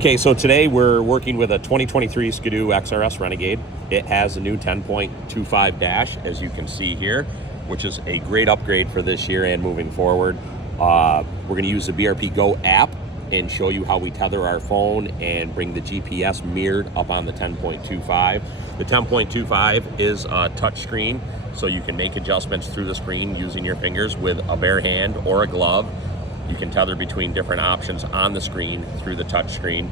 Okay, so today we're working with a 2023 Skidoo XRS Renegade. It has a new 10.25 dash, as you can see here, which is a great upgrade for this year and moving forward. We're going to use the BRP GO app and show you how we tether our phone and bring the GPS mirrored up on the 10.25. The 10.25 is a touch screen, so you can make adjustments through the screen using your fingers with a bare hand or a glove. You can tether between different options on the screen through the touch screen.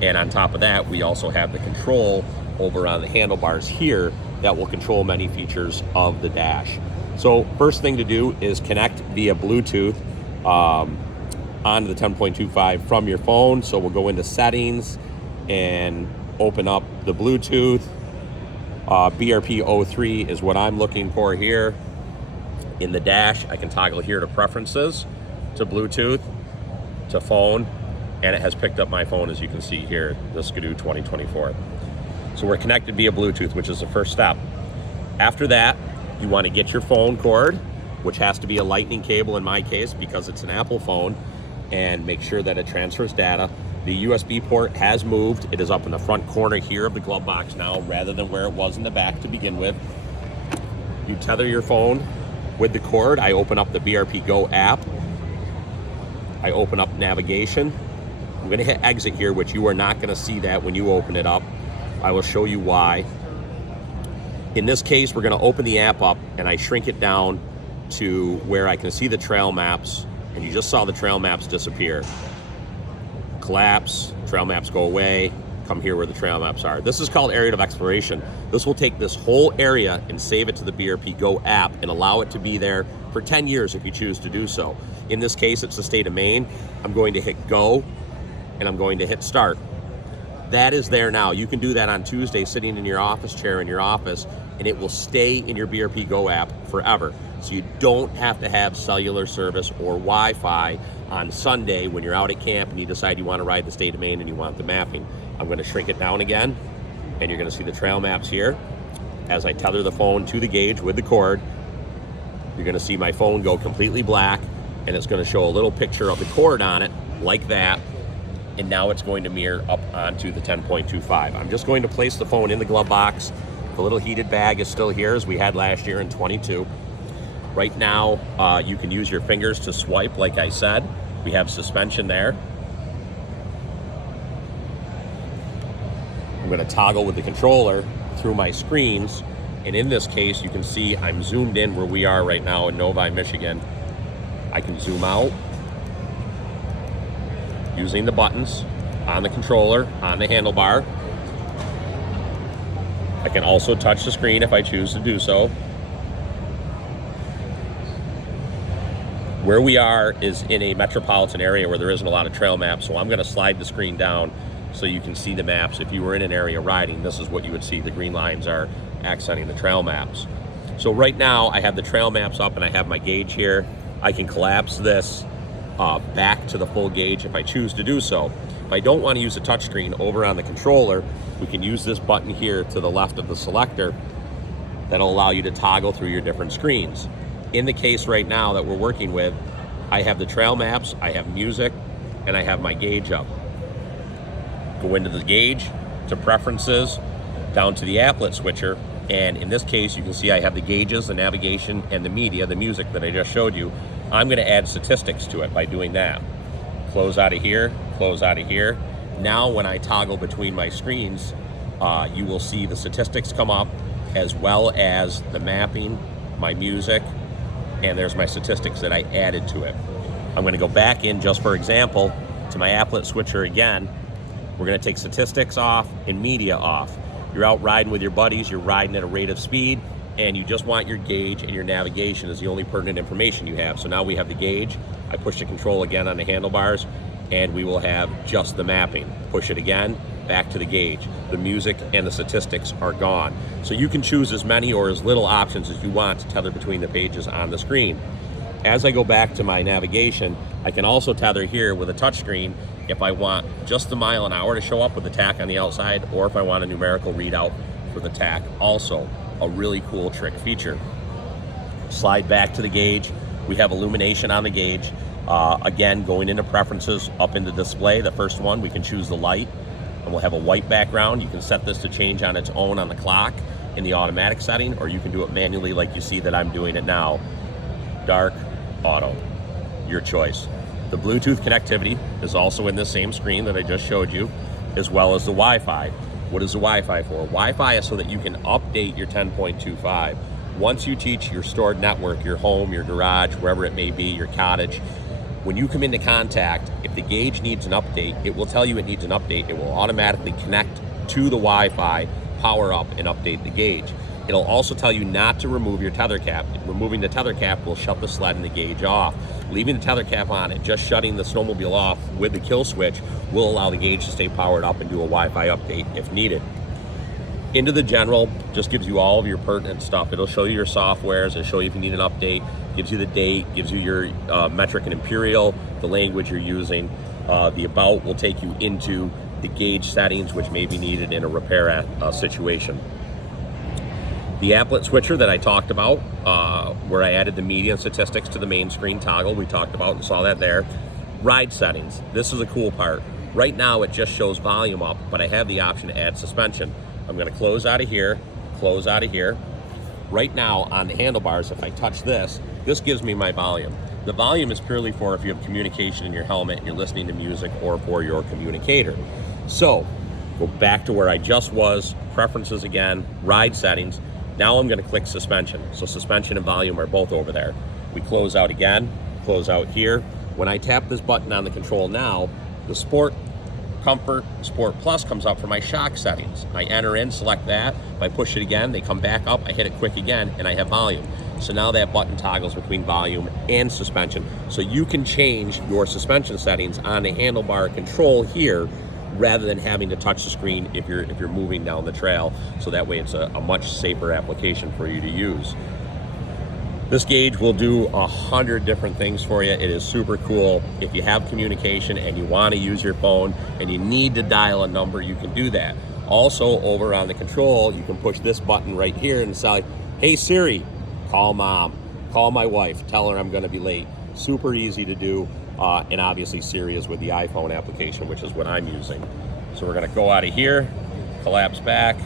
And on top of that, we also have the control over on the handlebars here that will control many features of the dash. So first thing to do is connect via Bluetooth onto the 10.25 from your phone. So we'll go into settings and open up the Bluetooth. BRP 03 is what I'm looking for here. In the dash, I can toggle here to preferences, to Bluetooth, to phone, and it has picked up my phone, as you can see here, the Skidoo 2024. So we're connected via Bluetooth, which is the first step. After that, you want to get your phone cord, which has to be a lightning cable in my case because it's an Apple phone, and make sure that it transfers data. The USB port has moved. It is up in the front corner here of the glove box now, rather than where it was in the back to begin with. You tether your phone with the cord. I open up the BRP GO app. I open up navigation. I'm going to hit exit here, which you are not going to see that when you open it up. I will show you why. In this case, we're going to open the app up and I shrink it down to where I can see the trail maps, and you just saw the trail maps disappear. Collapse, trail maps go away, come here where the trail maps are. This is called area of exploration. This will take this whole area and save it to the BRP GO app and allow it to be there for 10 years if you choose to do so. In this case, it's the state of Maine. I'm going to hit go and I'm going to hit start. That is there now. You can do that on Tuesday sitting in your office chair in your office, and it will stay in your BRP GO app forever. So you don't have to have cellular service or Wi-Fi on Sunday when you're out at camp and you decide you want to ride the state of Maine and you want the mapping. I'm going to shrink it down again, and you're going to see the trail maps here. As I tether the phone to the gauge with the cord, you're going to see my phone go completely black, and it's going to show a little picture of the cord on it, like that. And now it's going to mirror up onto the 10.25. I'm just going to place the phone in the glove box. The little heated bag is still here, as we had last year in 22. Right now, you can use your fingers to swipe, like I said. We have suspension there. I'm going to toggle with the controller through my screens. And in this case, you can see I'm zoomed in where we are right now in Novi, Michigan. I can zoom out using the buttons on the controller, on the handlebar. I can also touch the screen if I choose to do so. Where we are is in a metropolitan area where there isn't a lot of trail maps, so I'm going to slide the screen down so you can see the maps. If you were in an area riding, this is what you would see. The green lines are accenting the trail maps. So right now I have the trail maps up and I have my gauge here. I can collapse this back to the full gauge if I choose to do so. If I don't want to use a touchscreen over on the controller, we can use this button here to the left of the selector that'll allow you to toggle through your different screens. In the case right now that we're working with, I have the trail maps, I have music, and I have my gauge up. Go into the gauge, to preferences, down to the applet switcher, and in this case you can see I have the gauges, the navigation, and the media, the music that I just showed you. I'm going to add statistics to it by doing that. Close out of here, close out of here. Now when I toggle between my screens, you will see the statistics come up, as well as the mapping, my music, and there's my statistics that I added to it. I'm going to go back in, just for example, to my applet switcher again. We're going to take statistics off and media off. You're out riding with your buddies, you're riding at a rate of speed, and you just want your gauge and your navigation is the only pertinent information you have. So now we have the gauge. I push the control again on the handlebars, and we will have just the mapping. Push it again, back to the gauge. The music and the statistics are gone. So you can choose as many or as little options as you want to tether between the pages on the screen. As I go back to my navigation, I can also tether here with a touchscreen if I want just the mile an hour to show up with the tach on the outside, or if I want a numerical readout for the tach. Also a really cool trick feature. Slide back to the gauge. We have illumination on the gauge. Again, going into preferences, up into display, the first one, we can choose the light, and we'll have a white background. You can set this to change on its own on the clock in the automatic setting, or you can do it manually like you see that I'm doing it now. Dark, auto, your choice. The Bluetooth connectivity is also in the same screen that I just showed you, as well as the Wi-Fi. What is the Wi-Fi for? Wi-Fi is so that you can update your 10.25. Once you teach your stored network, your home, your garage, wherever it may be, your cottage, when you come into contact, if the gauge needs an update, it will tell you it needs an update. It will automatically connect to the Wi-Fi, power up, and update the gauge. It'll also tell you not to remove your tether cap. Removing the tether cap will shut the sled and the gauge off. Leaving the tether cap on and just shutting the snowmobile off with the kill switch will allow the gauge to stay powered up and do a Wi-Fi update if needed. Into the general just gives you all of your pertinent stuff. It'll show you your softwares, it'll show you if you need an update, gives you the date, gives you your metric and imperial, the language you're using. The about will take you into the gauge settings, which may be needed in a repair situation. The applet switcher that I talked about, where I added the median statistics to the main screen toggle, we talked about and saw that there. Ride settings, this is a cool part. Right now it just shows volume up, but I have the option to add suspension. I'm gonna close out of here, close out of here. Right now on the handlebars, if I touch this, this gives me my volume. The volume is purely for if you have communication in your helmet and you're listening to music, or for your communicator. So, go back to where I just was, preferences again, ride settings. Now I'm gonna click suspension. So suspension and volume are both over there. We close out again, close out here. When I tap this button on the control now, the Sport, Comfort, Sport Plus comes up for my shock settings. I enter in, select that. If I push it again, they come back up, I hit it quick again, and I have volume. So now that button toggles between volume and suspension. So you can change your suspension settings on the handlebar control here, rather than having to touch the screen if you're moving down the trail. So that way it's a much safer application for you to use. This gauge will do 100 different things for you. It is super cool. If you have communication and you want to use your phone and you need to dial a number, you can do that. Also, over on the control, you can push this button right here and say, hey Siri, call mom, call my wife, tell her I'm going to be late. Super easy to do. And obviously Siri is with the iPhone application, which is what I'm using. So we're going to go out of here, collapse back,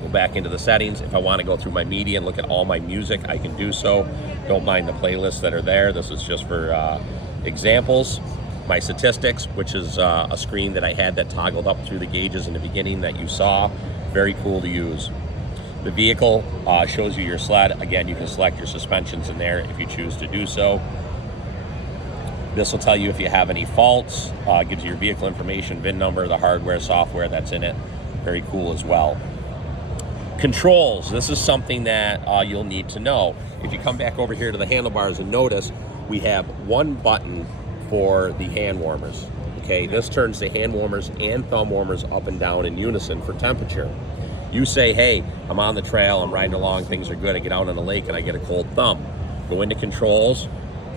go back into the settings. If I want to go through my media and look at all my music, I can do so. Don't mind the playlists that are there. This is just for examples. My statistics, which is a screen that I had that toggled up through the gauges in the beginning that you saw. Very cool to use. The vehicle shows you your sled. Again, you can select your suspensions in there if you choose to do so. This will tell you if you have any faults, gives you your vehicle information, VIN number, the hardware, software that's in it. Very cool as well. Controls, this is something that you'll need to know. If you come back over here to the handlebars and notice, we have one button for the hand warmers. Okay, this turns the hand warmers and thumb warmers up and down in unison for temperature. You say, hey, I'm on the trail, I'm riding along, things are good, I get out on the lake and I get a cold thumb. Go into controls,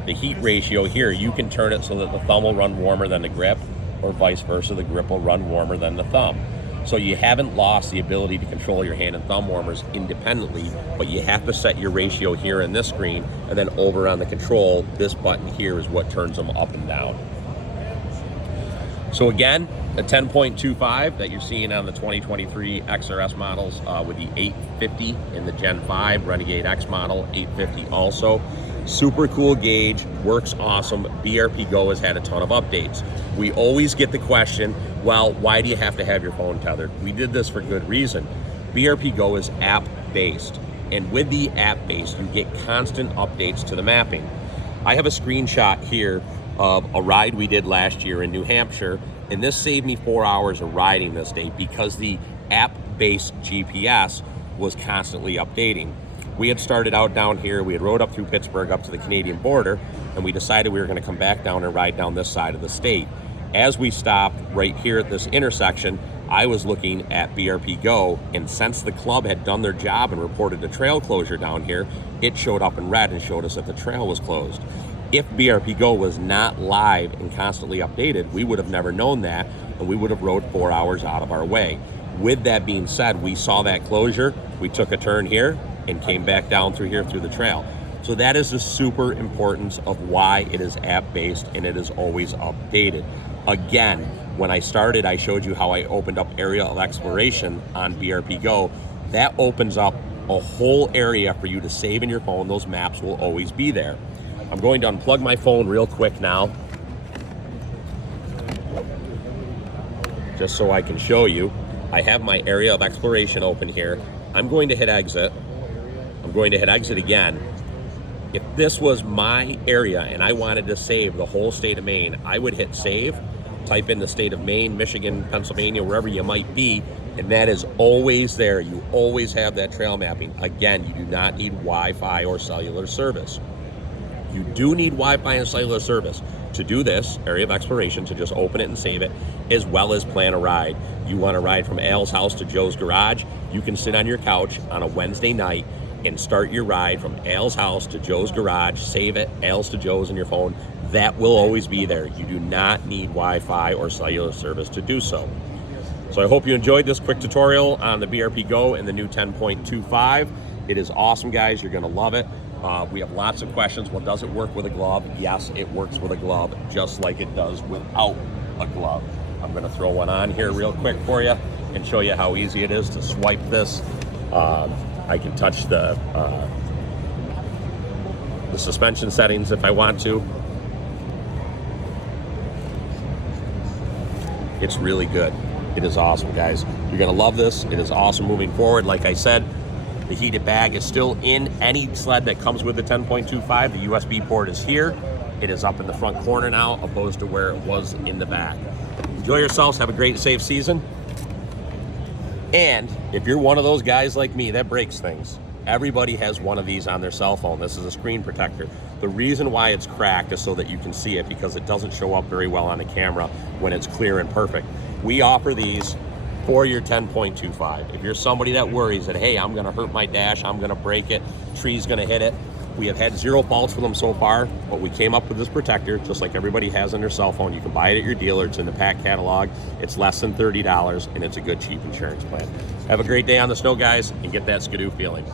the heat ratio here, you can turn it so that the thumb will run warmer than the grip, or vice versa, the grip will run warmer than the thumb. So you haven't lost the ability to control your hand and thumb warmers independently, but you have to set your ratio here in this screen, and then over on the control, this button here is what turns them up and down. So again, the 10.25 that you're seeing on the 2023 XRS models with the 850 in the Gen 5 Renegade X model, 850 also. Super cool gauge, works awesome. BRP GO has had a ton of updates. We always get the question, well, why do you have to have your phone tethered? We did this for good reason. BRP GO is app-based, and with the app-based, you get constant updates to the mapping. I have a screenshot here of a ride we did last year in New Hampshire, and this saved me 4 hours of riding this day because the app-based GPS was constantly updating. We had started out down here, we had rode up through Pittsburgh up to the Canadian border, and we decided we were gonna come back down and ride down this side of the state. As we stopped right here at this intersection, I was looking at BRP GO, and since the club had done their job and reported a trail closure down here, it showed up in red and showed us that the trail was closed. If BRP GO was not live and constantly updated, we would have never known that, and we would have rode 4 hours out of our way. With that being said, we saw that closure, we took a turn here, and came back down through here through the trail. So that is the super importance of why it is app-based and it is always updated. Again, when I started, I showed you how I opened up area of exploration on BRP Go. That opens up a whole area for you to save in your phone. Those maps will always be there. I'm going to unplug my phone real quick now, just so I can show you. I have my area of exploration open here. I'm going to hit exit. I'm going to hit exit again. If this was my area and I wanted to save the whole state of Maine, I would hit save, type in the state of Maine, Michigan, Pennsylvania, wherever you might be, and that is always there. You always have that trail mapping. Again, you do not need Wi-Fi or cellular service. You do need Wi-Fi and cellular service to do this area of exploration, to just open it and save it, as well as plan a ride. You want to ride from Al's house to Joe's garage, you can sit on your couch on a Wednesday night and start your ride from Al's house to Joe's garage, save it, Al's to Joe's in your phone. That will always be there. You do not need Wi-Fi or cellular service to do so. So I hope you enjoyed this quick tutorial on the BRP Go and the new 10.25. It is awesome, guys. You're gonna love it. We have lots of questions. Well, does it work with a glove? Yes, it works with a glove, just like it does without a glove. I'm gonna throw one on here real quick for you and show you how easy it is to swipe this. I can touch the suspension settings if I want to. It's really good. It is awesome, guys. You're gonna love this. It is awesome moving forward. Like I said, the heated bag is still in any sled that comes with the 10.25. The USB port is here. It is up in the front corner now, opposed to where it was in the back. Enjoy yourselves. Have a great, safe season. And if you're one of those guys like me that breaks things, everybody has one of these on their cell phone. This is a screen protector. The reason why it's cracked is so that you can see it, because it doesn't show up very well on the camera when it's clear and perfect. We offer these for your 10.25. If you're somebody that worries that, hey, I'm gonna hurt my dash, I'm gonna break it, tree's gonna hit it, we have had zero faults with them so far, but we came up with this protector just like everybody has on their cell phone. You can buy it at your dealer. It's in the pack catalog. It's less than $30, and it's a good, cheap insurance plan. Have a great day on the snow, guys, and get that Skidoo feeling.